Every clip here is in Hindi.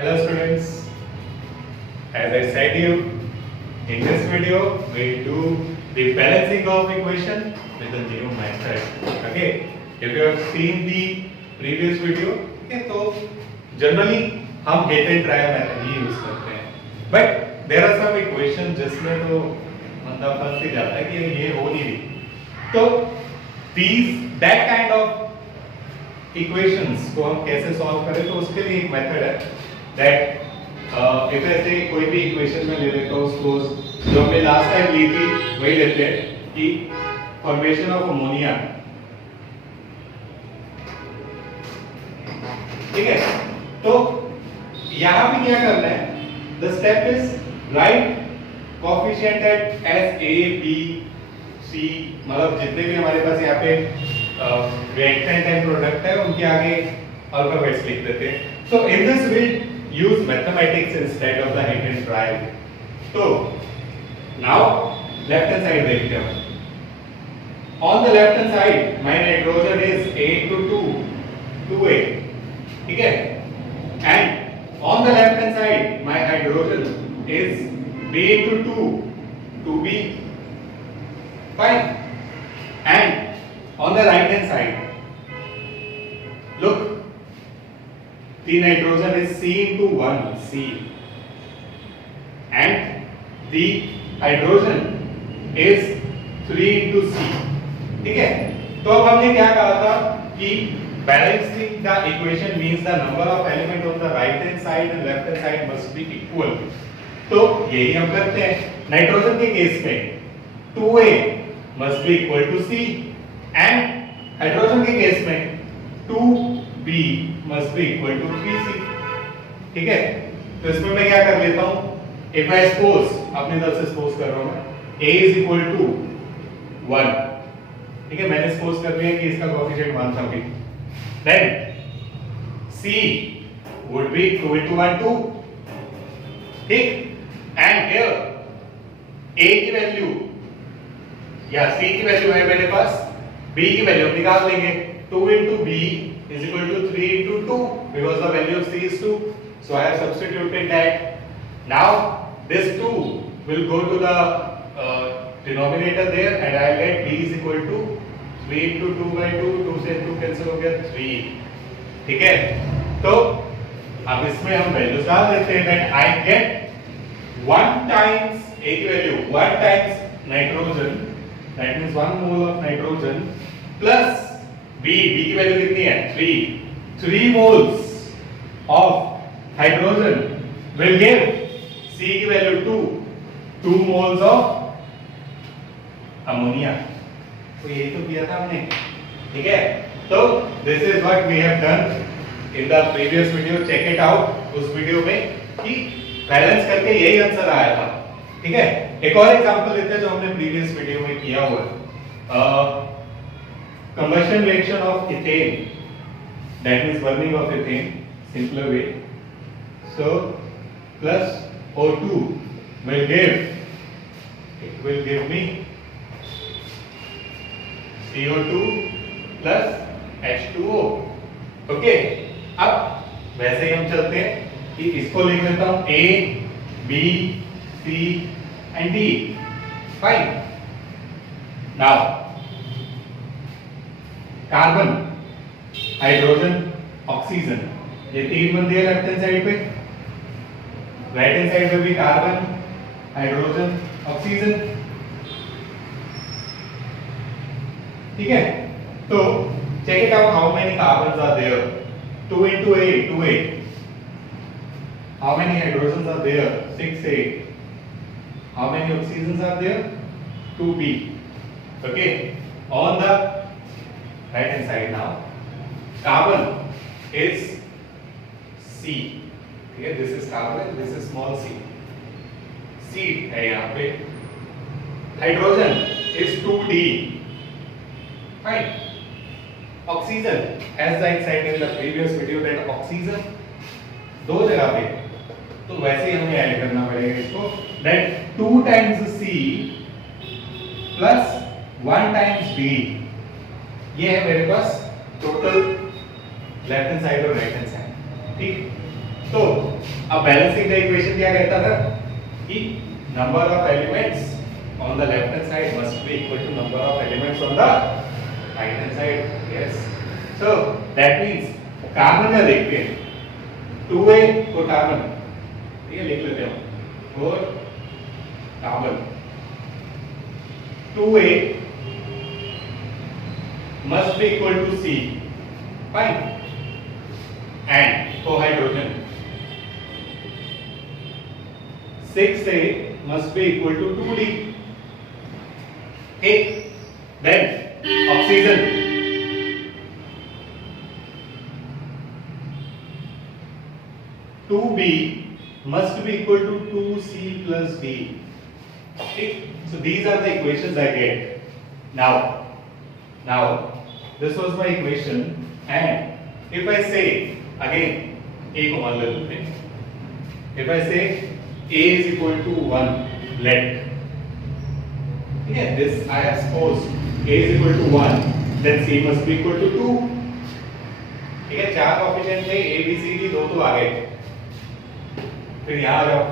Hello students, as I said you, in this video we'll do the balancing of equation with the new method. Okay, if you have seen the previous video, okay, तो generally हम hit and try method he use करते हैं, but there are some equations जिसमें तो बंदा फंस ही जाता है कि ये हो नहीं रही, तो that kind of equations को हम कैसे solve करें, तो उसके लिए एक method है that if ऐसे कोई भी इक्वेशन में ले लेता हूँ, सपोज जो हमने लास्ट टाइम ली थी वही लेते हैं कि फॉर्मेशन ऑफ अमोनिया, ठीक है। तो यहां भी क्या करना है, the step is write coefficient at as A B C, मतलब जितने भी हमारे पास यहाँ पे रिएक्टेंट एंड प्रोडक्ट है उनके आगे अल्फाबेट्स लिख देते हैं। So in this way use mathematics instead of the hit and try. So now left hand side देखते हैं. On the left hand side my nitrogen is 8 to 2 2a, ठीक है, and on the left hand side my hydrogen is b to 2 2b, fine, and on the right hand side look, the nitrogen is C into 1 C and the hydrogen is 3 into C, ठीक है। तो अब हमने क्या कहा था कि balancing the equation means the number of element on the right hand side and left hand side must be equal, तो यही हम करते हैं। नाइट्रोजन के केस में 2A must be equal to C and hydrogen के केस में 2B must be equal to 3C, ठीक है। तो इसमें मैं क्या कर लेता हूं, if I suppose, अपनी तरफ से सपोज कर रहा हूं मैं, A is equal to 1, ठीक है, मैंने सपोज कर लिया कि इसका कोएफिशिएंट 1 था भी, then C would be 2 into 1 2, ठीक, and here A की वैल्यू या C की वैल्यू है मेरे पास, B की वैल्यू निकाल लेंगे, 2 into B is equal to 3 into 2 because the value of C is 2. So I have substituted that. Now this 2 will go to the denominator there and I will get B is equal to 3 into 2 by 2, 2 से 2 cancel हो गया 3, ठीक है। तो अब इसमें हम वैल्यूज डाल देते हैं, that I get 1 times A की value 1 times nitrogen, that means 1 mole of nitrogen plus B की वैल्यू कितनी है 3 moles of hydrogen will give C की वैल्यू 2 moles of ammonia, तो यही तो किया था हमने, ठीक है। तो this is what we have done in the previous video, check it out, उस वीडियो में कि बैलेंस करके यही आंसर आया था, ठीक है। एक और एग्जांपल लेते हैं जो हमने प्रीवियस वीडियो में किया हुआ है, combustion reaction of ethane, that means burning of ethane, simpler way. So plus O2 will give me CO2 plus H2O, okay। अब वैसे ही हम चलते हैं कि इसको लिख लेता हूं A, B, C and D, fine। Now carbon, hydrogen, oxygen, ये तीन बंदे हैं लेफ्ट हैंड साइड पे, राइट हैंड साइड पे भी कार्बन, हाइड्रोजन, ऑक्सीजन, ठीक है। तो check it out, how many carbons are there, 2 into A 2A, how many hydrogens are there 6A, how many oxygens are there 2B, okay। On the right hand side now, carbon is C, ठीक है, this is carbon, this is small c, C है यहाँ पे, hydrogen is 2D, fine, oxygen as I said in the previous video that oxygen दो जगह पे, तो वैसे ही हमें ऐड करना पड़ेगा इसको, that 2 times C plus 1 times D, ये है मेरे पास टोटल लेफ्ट हैंड साइड और राइट हैंड साइड, ठीक। तो अब बैलेंसिंग द इक्वेशन क्या कहता था कि number of elements on the left hand side must be equal to number of elements on the right hand side. Yes, so that means carbon का देखते हैं 2a फॉर कार्बन, ये लिख लेते हैं for carbon 2a must be equal to C, fine, and for hydrogen 6a must be equal to 2D, okay, then oxygen 2b must be equal to 2C plus D, okay, so these are the equations I get. Now this was my equation, and if I say again a को मान लेते हैं, if I say a is equal to 1, let, ठीक है, this I have supposed a is equal to 1, then c must be equal to 2, ठीक है, चार कोएफिशिएंट थे a b c d, दो तो आ गए, फिर यहाँ आ जाओ,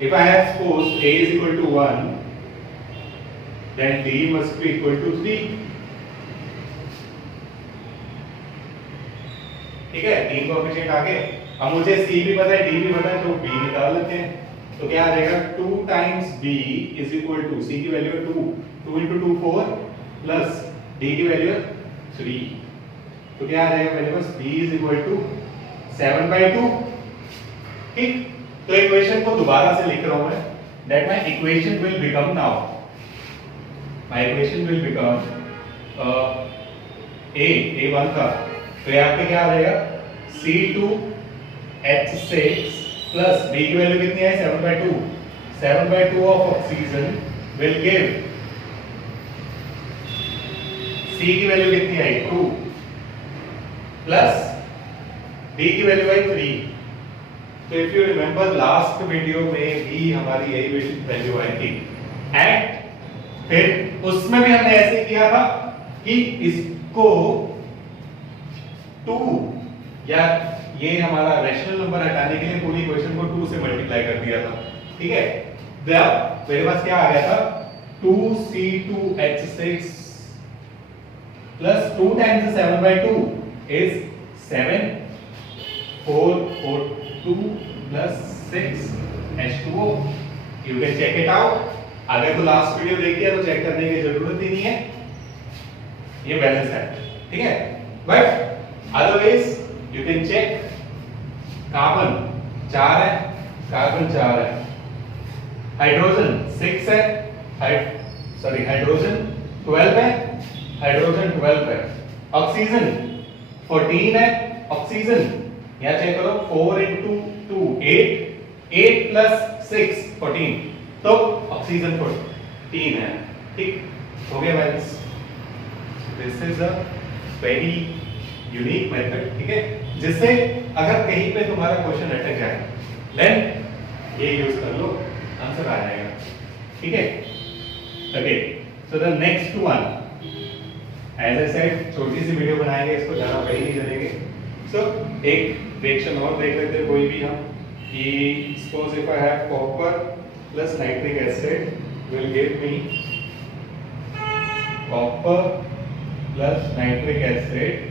if I have supposed a is equal to 1, then d must be equal to 3, ठीक है, तीन कोएफिशिएंट आ गए। अब मुझे c भी पता है, d भी पता है, तो b निकाल लेते हैं। तो क्या आ जाएगा 2 times b is equal to, c की वैल्यू है 2, 2 into 2 4 प्लस d की वैल्यू है 3, तो क्या आ जाएगा मेरे पास b इज इक्वल टू 7/2, ठीक। तो इक्वेशन को दोबारा से लिख रहा हूं मैं, that my equation will become now, my equation will become a1 का, तो यहाँ पे क्या आ जाएगा C2H6 प्लस B की वैल्यू कितनी है 7/2, 7/2 of oxygen will give C की वैल्यू कितनी आई 2 प्लस D की वैल्यू आई 3। तो if you remember last video में भी हमारी यही वैल्यू आई थी, एंड फिर उसमें भी हमने ऐसे किया था कि इसको 2 या ये हमारा रैशनल नंबर हटाने के लिए पूरी इक्वेशन को 2 से मल्टीप्लाई कर दिया था, ठीक है। अब मेरे पास क्या आ गया था 2C2H6 plus 2 times 7/2 is 7, 4 4 2 plus 6 H2O, you can check it out. अगर तो लास्ट वीडियो देखिए तो चेक करने की जरूरत ही नहीं है, ये बैलेंस है, ठीक है। But otherwise you can check, carbon 4 है, कार्बन 4 है, हाइड्रोजन 6 है, हाइड्रोजन 12 है, हाइड्रोजन 12 है, ऑक्सीजन 14 है, ऑक्सीजन यहाँ चेक करो 4 into 2 8 plus 6 14, तो ऑक्सीजन 14 है, ठीक हो गया balance. This is a very unique method, ठीक है, जिससे अगर कहीं पे तुम्हारा क्वेश्चन अटक जाए देन ये यूज कर लो, आंसर आ जाएगा, ठीक है। Okay, so the next one, as I said छोटी सी वीडियो बनाएंगे, इसको ज्यादा वही नहीं चलेंगे। सो एक रिएक्शन और देख लेते हैं कोई भी हम, कि suppose if I have copper plus nitric acid will give me copper plus nitric acid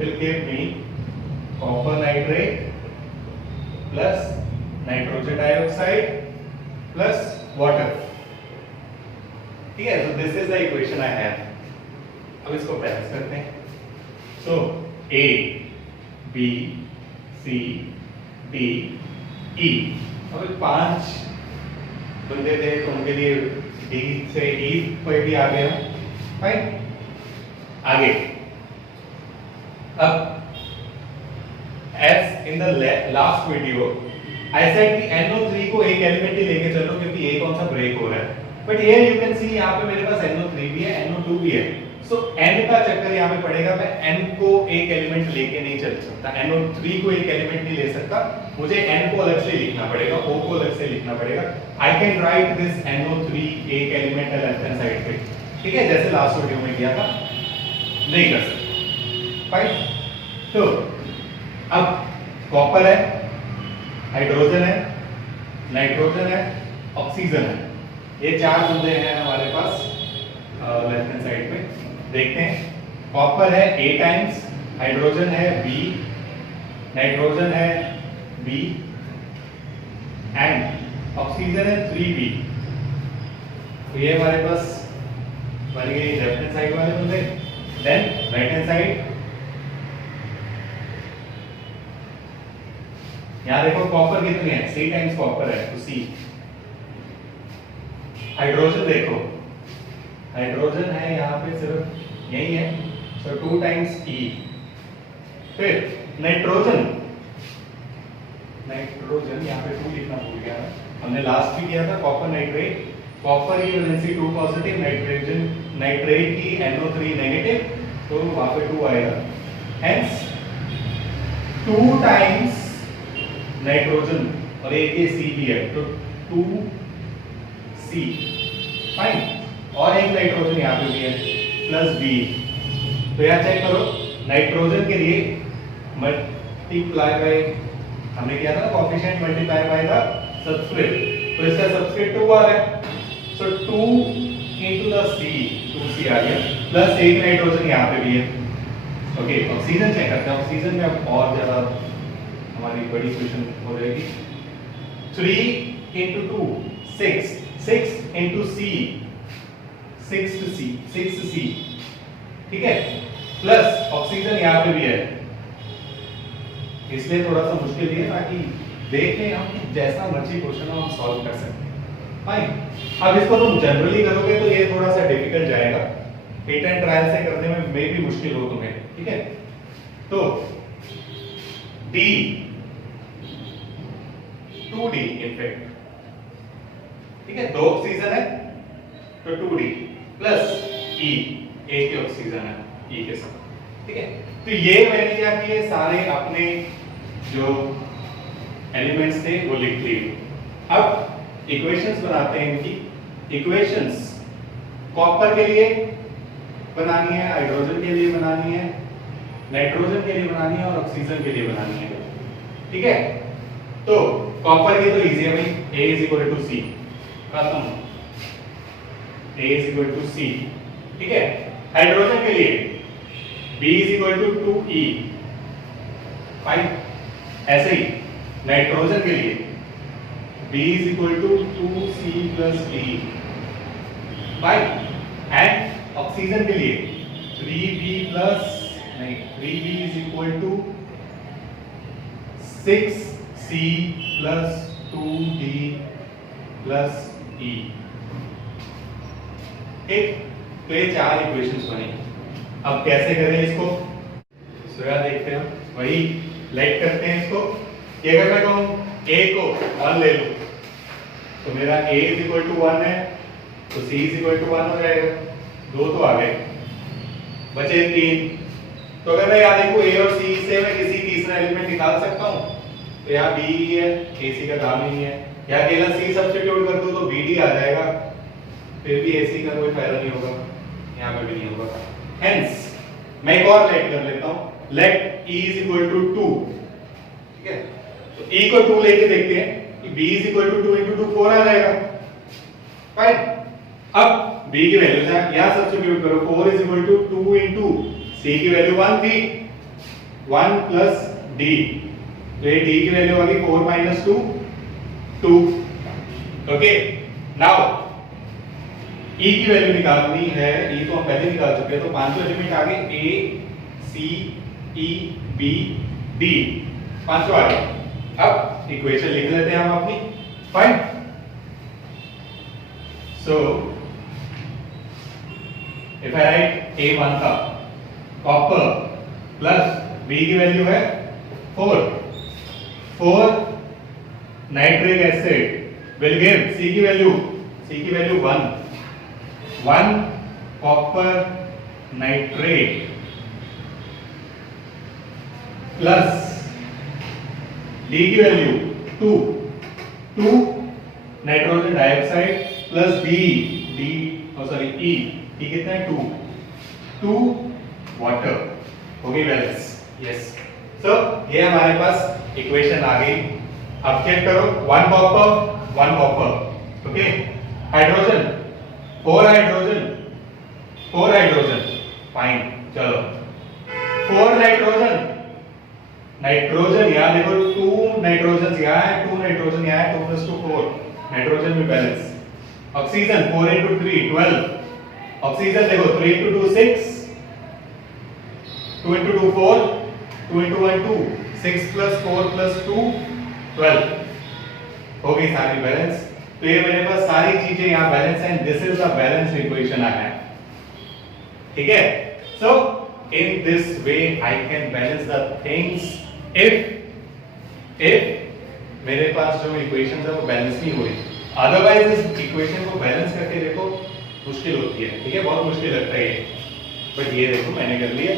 will give me copper nitrate plus nitrogen dioxide plus water, ठीक है। so this is the equation I have, अब इसको बैलेंस करते हैं। so A B C D E, अब 5 बंदे थे तो उनके लिए D से E पे भी आ गया, फाइन। आगे अब as in the last video I said कि NO3 को एक एलिमेंट ही लेके चलो क्योंकि ये कौन सा ब्रेक हो रहा है, but here you can see यहाँ पे मेरे पास NO3 भी है, NO2 भी है, so N का चक्कर यहाँ पे पड़ेगा, मैं N को एक एलिमेंट लेके नहीं चल सकता, NO3 को एक एलिमेंट नहीं ले सकता, मुझे N को अलग से लिखना पड़ेगा, O को अलग से लिखना पड़ेगा। I can write this NO3 एक एलिमेंट है लेफ्ट हैंड साइड पे, ठीक है, जैसे लास्ट वीडियो में किया था, नहीं कर सकते, फाइन। तो अब कॉपर है, हाइड्रोजन है, नाइट्रोजन है, ऑक्सीजन है। ये चार बंदे हैं हमारे पास लेफ्ट हैंड साइड में। देखते हैं, कॉपर है A टाइम्स, हाइड्रोजन है B, नाइट्रोजन है B एंड ऑक्सीजन है 3B। तो ये हमारे पास बन गई लेफ्ट हैंड साइड वाले बंदे। देन राइट हैंड साइड, यहां देखो कॉपर कितने हैं, C टाइम्स कॉपर है तो C। हाइड्रोजन देखो, हाइड्रोजन है यहाँ पे सिर्फ यही है, सो 2 टाइम्स E। फिर नाइट्रोजन, नाइट्रोजन यहाँ पे 2 लिखना भूल गया, हमने लास्ट भी किया था। कॉपर नाइट्रेट, कॉपर की वैलेंसी 2 पॉजिटिव, नाइट्रोजन नाइट्रेट की NO3 नेगेटिव, तो वहां पे 2 आएगा। हेंस 2 टाइम्स नाइट्रोजन और एक ये C भी है तो 2C। फाइन, और एक नाइट्रोजन यहाँ पे भी है प्लस B। तो यहाँ चेक करो, नाइट्रोजन के लिए मल्टीप्लाई बाय, हमने किया था ना coefficient multiply by the subscript, तो इसका सबस्क्रिप्ट 2 आ रहा है, सो 2 into the C, 2C आ गया, प्लस एक नाइट्रोजन यहाँ पे भी है। ओके, ऑक्सीजन चेक करते हैं। ऑक्सीजन में अब और ज्यादा हमारी बड़ी क्वेश्चन हो जाएगी। 3 into 2 6, 6 into C, 6C, ठीक है, प्लस ऑक्सीजन यहाँ पे भी है, इसलिए थोड़ा सा मुश्किल है, ताकि देख लें हम कि जैसा मर्जी क्वेश्चन हो हम सॉल्व कर सकते हैं। फाइन, अब इसको तुम जनरली करोगे तो ये थोड़ा सा डिफिकल्ट जाएगा, हिट एंड ट्रायल से करने में मे भी मुश्किल हो तुम्हें, ठीक है। तो D, 2D इनफैक्ट, ठीक है, 2 ऑक्सीजन है तो 2D प्लस E, एक ही ऑक्सीजन है E के साथ, ठीक है। तो ये मैंने क्या किए, सारे अपने जो एलिमेंट्स थे वो लिख लिए। अब इक्वेशंस बनाते हैं इनकी। इक्वेशंस कॉपर के लिए बनानी है, हाइड्रोजन के लिए बनानी है, नाइट्रोजन के लिए बनानी है और ऑक्सीजन के लिए बनानी है, ठीक है। तो कॉपर की तो इजी है भाई, A is equal to C, खत्म, A is equal to C, ठीक है। हाइड्रोजन के लिए B is equal to 2E, fine. ऐसे ही नाइट्रोजन के लिए B is equal to 2C plus D, fine. And oxygen के लिए 3B plus, नहीं, 3B is equal to 6C plus 2D plus E, ठीक। तो ये चार इक्वेशंस बनी। अब कैसे करें इसको, सोया देखते हैं, वही लेट करते हैं इसको। ये अगर मैं कहूं A को 1 ले लो तो मेरा A is equal to 1 है तो C is equal to 1 हो जाएगा, 2 तो आ गए, बचे 3। तो अगर मैं यहाँ देखूं A और C से मैं किसी तीसरा एलिमेंट निकाल सकता हूँ, तो यहाँ B है, AC का काम ही नहीं है, यहाँ अकेला C सब्स्टिट्यूट कर दूं तो BD आ जाएगा, फिर भी AC का कोई फायदा नहीं होगा, यहाँ पे भी नहीं होगा। हेंस मैं एक और लेट कर लेता हूँ, late E is equal to 2, ठीक है। तो E को 2 लेके देखते हैं कि B is equal to 2 into 2 4 आ जाएगा, फाइन। अब B की वैल्यू यहाँ सब्स्टिट्यूट करो, 4 is equal to 2 into C की वैल्यू 1 थी, 1 plus D, तो ये D की वैल्यू आ गई 4 minus 2, 2, ओके। नाउ E की वैल्यू निकालनी है, E तो हम पहले निकाल चुके हैं, तो पांचों एलिमेंट आ गए A, C, E, B, D, पांचों आ गए। अब इक्वेशन लिख लेते हैं हम अपनी, fine. So if I right A1 का कॉपर प्लस B की वैल्यू है 4 nitric acid will give C की value 1 copper nitrate plus D की value 2 nitrogen dioxide plus E कितना है 2 वाटर, हो गई बैलेंस, यस। सो ये हमारे पास इक्वेशन आ गई अब चेक करो, one copper, okay, hydrogen, four hydrogen, fine, चलो, फोर नाइट्रोजन यहाँ देखो, टू नाइट्रोजन यहाँ है, टू नाइट्रोजन यहाँ है, 2 + 2 4, नाइट्रोजन में बैलेंस। ऑक्सीजन 4 × 3 12, ऑक्सीजन देखो 3 × 2 6, 2 × 2 4, 2 × 1 2, 6 + 4 + 2 12, हो गई सारी बैलेंस। तो ये मेरे पास सारी चीजें यहाँ बैलेंस है, this is a balance equation I have, ठीक है। सो in this way I can balance the things if मेरे पास जो इक्वेशन है वो बैलेंस नहीं हो रही, अदरवाइज इस इक्वेशन को बैलेंस करके देखो मुश्किल होती है, ठीक है, बहुत मुश्किल लगता है ये, बट ये देखो मैंने कर लिया,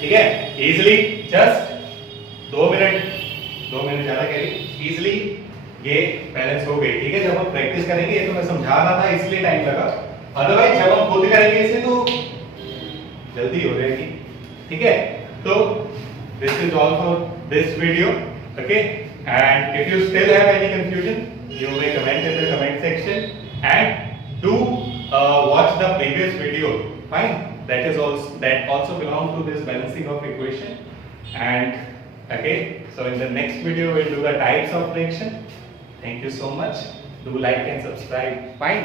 ठीक है, इजीली, जस्ट 2 मिनट ज्यादा कह रही, इजीली ये बैलेंस हो गई, ठीक है। जब हम प्रैक्टिस करेंगे, ये तो मैं समझा रहा था इसलिए टाइम लगा, अदरवाइज जब हम खुद करेंगे इसे तो जल्दी हो जाएगी, ठीक है। तो this is all for this video, okay, and if you still have any confusion you may comment in the comment section and do watch the previous video, fine, that also belong to this balancing of equation, and okay, so in the next video we'll do the types of reaction. Thank you so much, do like and subscribe, fine.